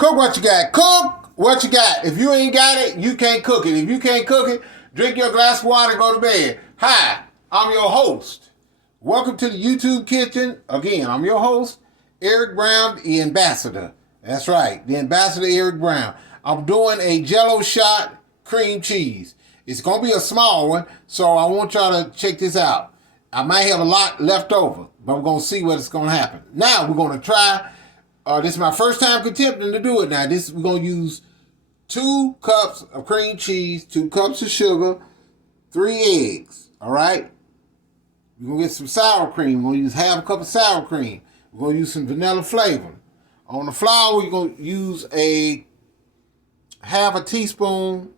Cook what you got. Cook what you got. If you ain't got it, you can't cook it. If you can't cook it, drink your glass of water and go to bed. Hi, I'm your host. Welcome to the YouTube kitchen. Again, I'm your host, Eric Brown, the ambassador. That's right, the ambassador Eric Brown. I'm doing a Jello shot cream cheese. It's going to be a small one, so I want y'all to check this out. I might have a lot left over, but we're going to see what's going to happen. Now, we're going to try, this is my first time attempting to do it now. We're going to use 2 cups of cream cheese, 2 cups of sugar, 3 eggs, all right? We're going to get some sour cream. We're going to use half a cup of sour cream. We're going to use some vanilla flavor. On the flour, we're going to use a teaspoon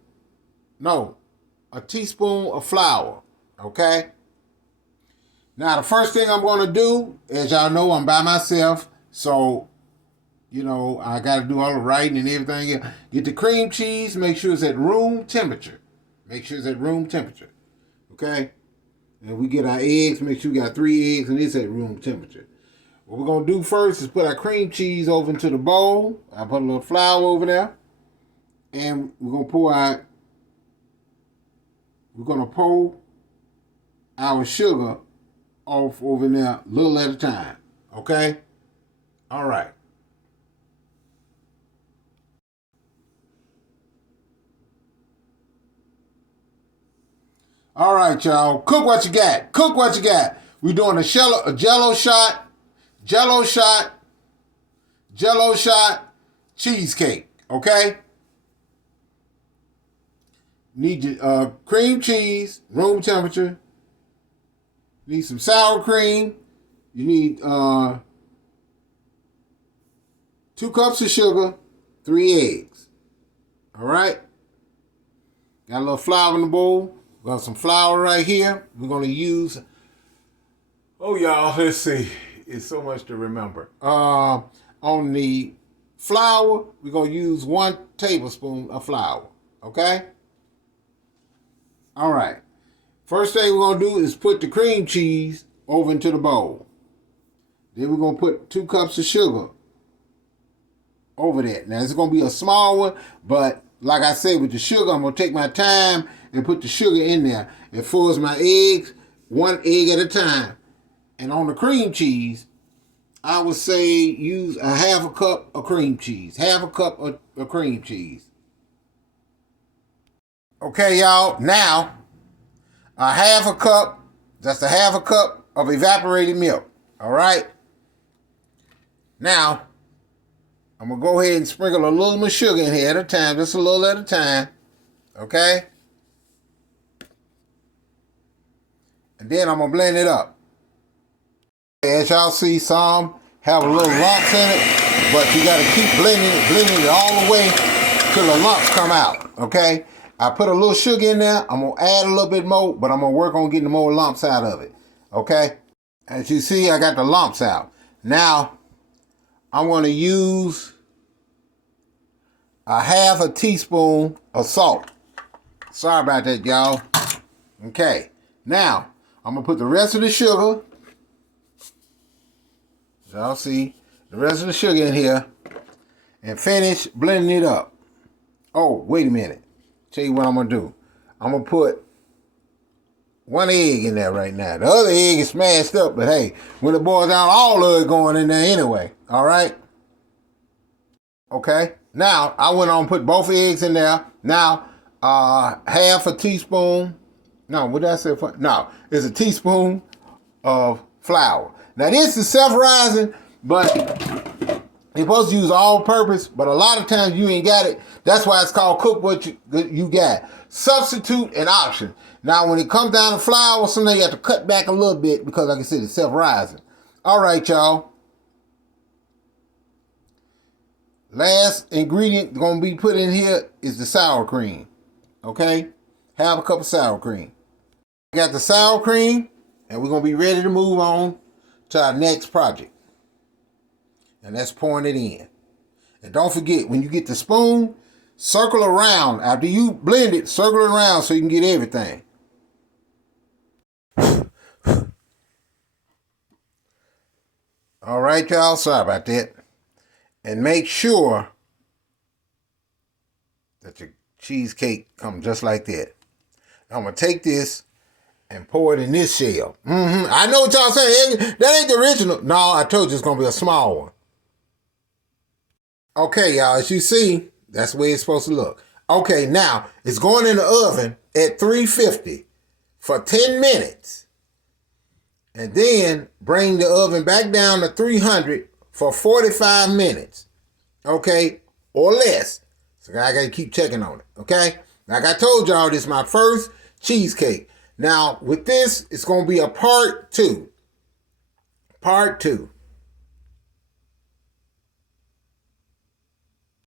of flour, okay? Now, the first thing I'm going to do, as y'all know, I'm by myself, so, I got to do all the writing and everything. Get the cream cheese, make sure it's at room temperature. Okay? And we get our eggs, make sure we got 3 eggs, and it's at room temperature. What we're going to do first is put our cream cheese over into the bowl. I put a little flour over there. And we're going to pour our sugar off over there a little at a time. Okay? All right. All right, y'all. Cook what you got. We're doing a Jello shot cheesecake. Okay? Need your cream cheese, room temperature. Need some sour cream. You need 2 cups of sugar, 3 eggs. All right? Got a little flour in the bowl. Got some flour right here. We're going to use, y'all, let's see. It's so much to remember. On the flour, we're going to use 1 tablespoon of flour. Okay? All right. First thing we're going to do is put the cream cheese over into the bowl. Then we're going to put 2 cups of sugar over that. Now, it's going to be a small one, but like I said, with the sugar, I'm going to take my time and put the sugar in there. As far as my eggs, 1 egg at a time. And on the cream cheese, I would say use a half a cup of cream cheese. Okay, y'all. Now, that's a half a cup of evaporated milk. All right? Now, I'm going to go ahead and sprinkle a little more sugar in here at a time, just a little at a time. Okay? And then I'm going to blend it up. As y'all see, some have a little lumps in it, but you got to keep blending it all the way till the lumps come out. Okay? I put a little sugar in there. I'm going to add a little bit more, but I'm going to work on getting more lumps out of it. Okay? As you see, I got the lumps out. Now, I'm going to use a half a teaspoon of salt. Sorry about that, y'all. Okay. Now, I'm going to put the rest of the sugar. Y'all see the rest of the sugar in here and finish blending it up. Oh, wait a minute. Tell you what I'm going to do. I'm going to put 1 egg in there right now. The other egg is smashed up, but hey, when it boils down, all of it going in there anyway. All right? Okay? Now, I went on and put both eggs in there. Now, half a teaspoon. No, what did I say? No, it's a teaspoon of flour. Now, this is self-rising, but you're supposed to use all-purpose, but a lot of times you ain't got it. That's why it's called cook what you got. Substitute an option. Now, when it comes down to flour, sometimes you have to cut back a little bit because, like I said, it's self-rising. All right, y'all. Last ingredient going to be put in here is the sour cream. Okay? Half a cup of sour cream. We got the sour cream, and we're going to be ready to move on to our next project. And that's pouring it in. And don't forget, when you get the spoon, circle around. After you blend it, circle around so you can get everything. All right, y'all. Sorry about that. And make sure that your cheesecake comes just like that. I'm going to take this and pour it in this shell. I know what y'all saying. That ain't the original. No, I told you it's going to be a small one. Okay, y'all, as you see, that's the way it's supposed to look. Okay, now, it's going in the oven at 350 for 10 minutes. And then bring the oven back down to 300 for 45 minutes. Okay, or less. So I got to keep checking on it, okay? Like I told y'all, this is my first cheesecake. Now, with this, it's going to be a part two. Part two.